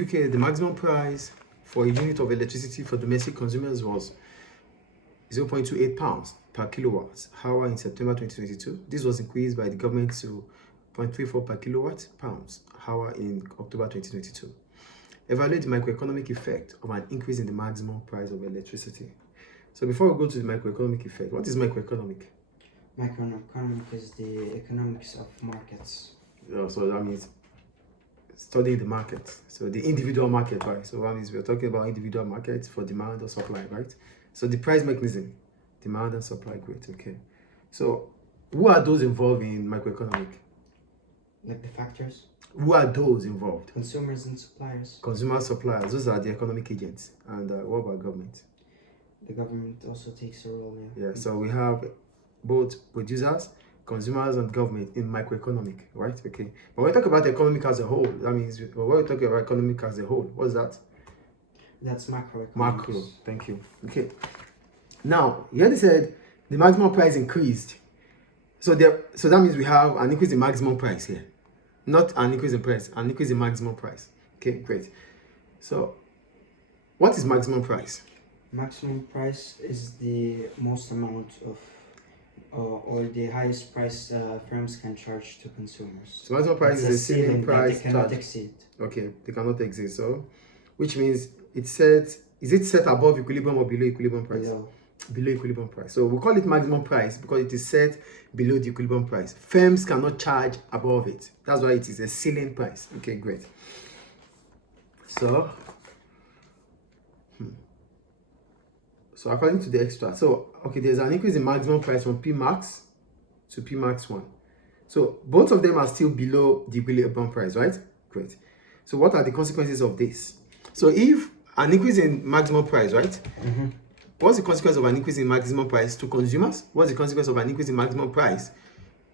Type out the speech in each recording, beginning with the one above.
UK, the maximum price for a unit of electricity for domestic consumers was £0.28 per kilowatt hour in September 2022. This was increased by the government to £0.34 per kilowatt pounds hour in October 2022. Evaluate the microeconomic effect of an increase in the maximum price of electricity. So before we go to the microeconomic effect, what is microeconomic? Microeconomic is the economics of markets. So that means studying the market. So the individual market, right? So that means we're talking about individual markets for demand or supply, right? So the price mechanism, demand and supply, great, okay. So who are those involved in microeconomic? Like the factors? Who are those involved? Consumers and suppliers. Consumers, suppliers, those are the economic agents. And what about government? The government also takes a role, Yeah, so we have both producers, consumers, and government in microeconomic, right? Okay. But when we talk about economic as a whole, that means when we talk about economic as a whole, what's that? That's macroeconomics. Macro, thank you. Okay. Now, you already said the maximum price increased. So that means we have an increase in maximum price here. Not an increase in price, an increase in maximum price. Okay, great. So, what is maximum price? Maximum price is the most amount of or the highest price firms can charge to consumers. So maximum price is a ceiling price they cannot charge. exceed. Okay, they cannot exceed. So, which means it's set. Is it set above equilibrium or below equilibrium price? Below equilibrium price. So we call it maximum price because it is set below the equilibrium price. Firms cannot charge above it. That's why it is a ceiling price. Okay, great. So, so according to the extract, so okay, there's an increase in maximum price from P max to P max 1. So both of them are still below the equilibrium price, right? Great. So what are the consequences of this? So if an increase in maximum price, right? What's the consequence of an increase in maximum price to consumers? What's the consequence of an increase in maximum price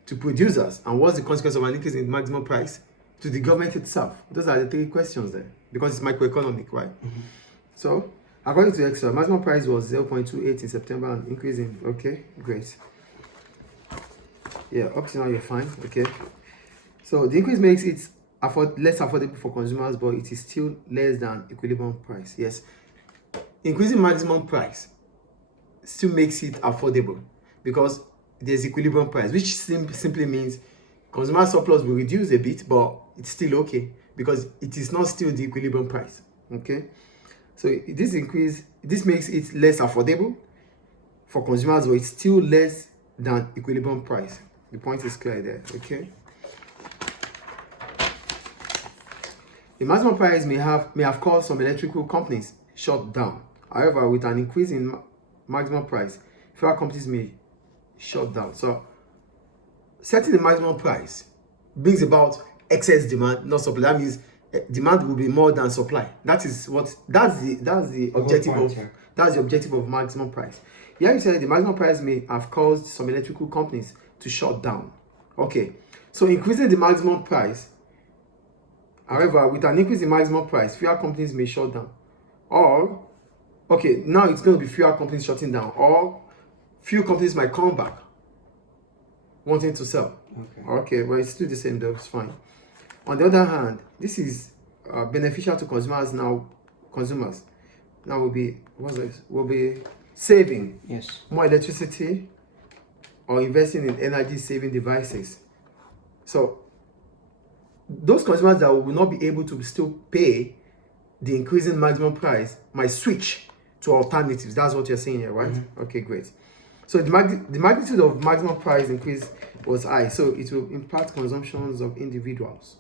to producers? And what's the consequence of an increase in maximum price to the government itself? Those are the three questions there, because it's microeconomic, right? So, according to Excel, maximum price was 0.28 in September and increase in, okay, great. Yeah, up to now you're fine, okay. So, the increase makes it less affordable for consumers, but it is still less than equilibrium price. Yes, increasing maximum price still makes it affordable because there's equilibrium price, which simply means consumer surplus will reduce a bit, but it's still okay because it is not still the equilibrium price. Okay, so this makes it less affordable for consumers, but it's still less than equilibrium price. The point is clear there. Okay, the maximum price may have caused some electrical companies shut down. However, with an increase in maximum price, fewer companies may shut down. So, setting the maximum price brings about excess demand, not supply. That means demand will be more than supply. That's the objective of maximum price. Here you said the maximum price may have caused some electrical companies to shut down. Okay, so increasing the maximum price. However, with an increase in maximum price, fewer companies may shut down. Or, okay, now it's going to be fewer companies shutting down, or few companies might come back wanting to sell. Okay, well, it's still the same though, it's fine. On the other hand, this is beneficial to consumers now. Consumers now will be saving more electricity or investing in energy saving devices. So those consumers that will not be able to still pay the increasing maximum price might switch to alternatives. That's what you're saying here, right? Okay, great. So the magnitude of maximum price increase was high, so it will impact consumptions of individuals.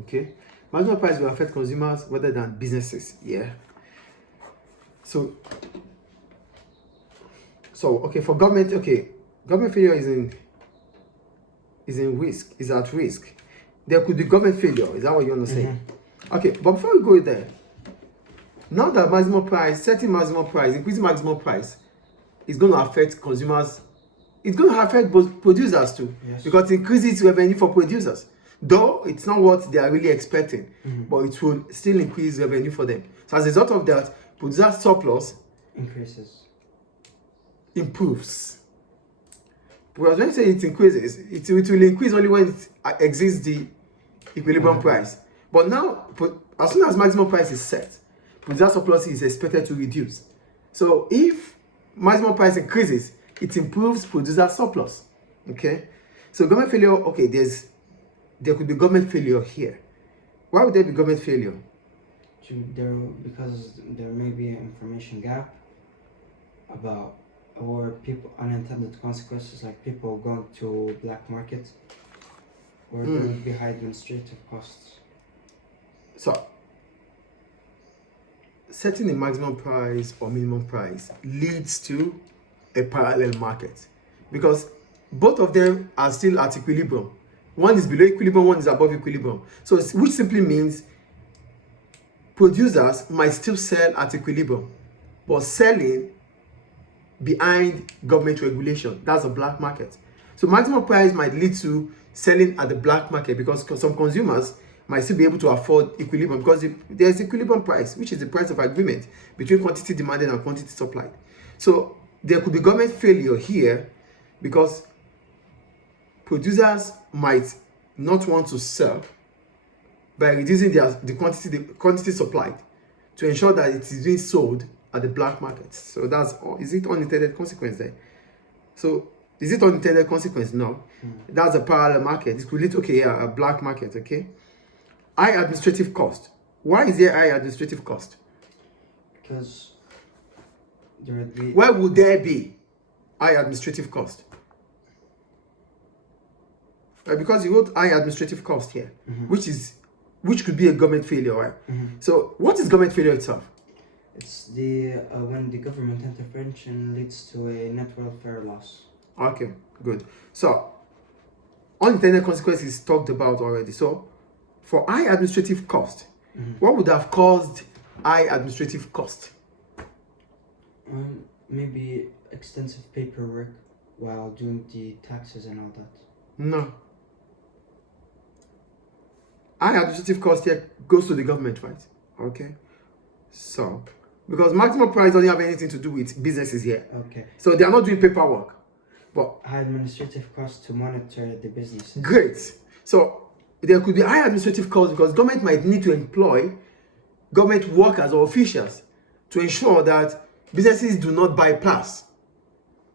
Okay, maximum price will affect consumers rather than businesses. Yeah. So okay, for government, government failure is at risk. There could be government failure. Is that what you want to say? Okay, but before we go there, now that setting maximum price, increasing maximum price is going to affect consumers. It's going to affect both producers too, because it increases revenue for producers. Though it's not what they are really expecting, but it will still increase revenue for them. So as a result of that, producer surplus improves. Because when you say it increases, it will increase only when it exceeds the equilibrium price. But now, as soon as maximum price is set, producer surplus is expected to reduce. So if maximum price increases, it improves producer surplus. Okay, so government failure. Okay, there could be government failure here. Why would there be government failure? Because there may be an information gap about, or people unintended consequences like people going to black market, or there would be high administrative costs. So setting a maximum price or minimum price leads to a parallel market, because both of them are still at equilibrium. One is below equilibrium, one is above equilibrium. So which simply means producers might still sell at equilibrium, but selling behind government regulation. That's a black market. So maximum price might lead to selling at the black market, because some consumers might still be able to afford equilibrium, because there's equilibrium price, which is the price of agreement between quantity demanded and quantity supplied. So there could be government failure here, because producers might not want to sell by reducing the quantity supplied to ensure that it is being sold at the black market. So is it unintended consequence there? So is it unintended consequence? No. That's a parallel market. It could lead to a black market. Okay. High administrative cost. Why is there high administrative cost? Because there would be. Why would there be high administrative cost? Because you wrote high administrative cost here, which could be a government failure, right? So what is government failure itself? It's when the government intervention leads to a net welfare loss. Okay, good. So unintended consequences talked about already. So for high administrative cost, what would have caused high administrative cost? Maybe extensive paperwork while doing the taxes and all that. No. High administrative cost here goes to the government, right? Okay. So, because maximum price doesn't have anything to do with businesses here. Okay. So they are not doing paperwork. But high administrative cost to monitor the business. Great. So there could be high administrative costs because government might need to employ government workers or officials to ensure that businesses do not bypass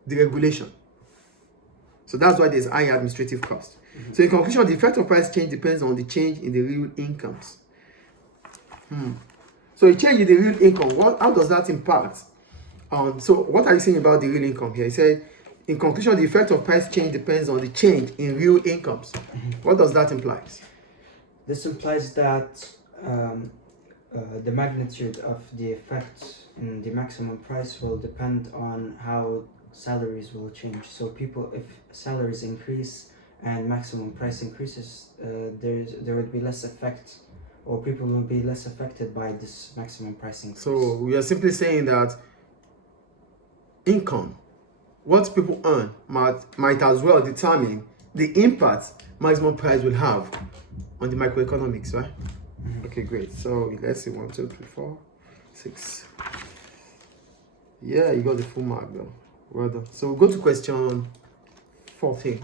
the regulation. So that's why there's high administrative cost. So in conclusion, the effect of price change depends on the change in the real incomes. So a change in the real income, how does that impact? So what are you saying about the real income here? He said, in conclusion, the effect of price change depends on the change in real incomes. What does that imply? This implies that the magnitude of the effect in the maximum price will depend on how salaries will change. So if salaries increase and maximum price increases, there would be less effect, or people will be less affected by this maximum price increase. So we are simply saying that income, what people earn, might as well determine the impact maximum price will have on the microeconomics, right? Okay, great. So let's see, 1, 2, 3, 4, 6. Yeah, you got the full mark though. Well done. So we'll go to question 14.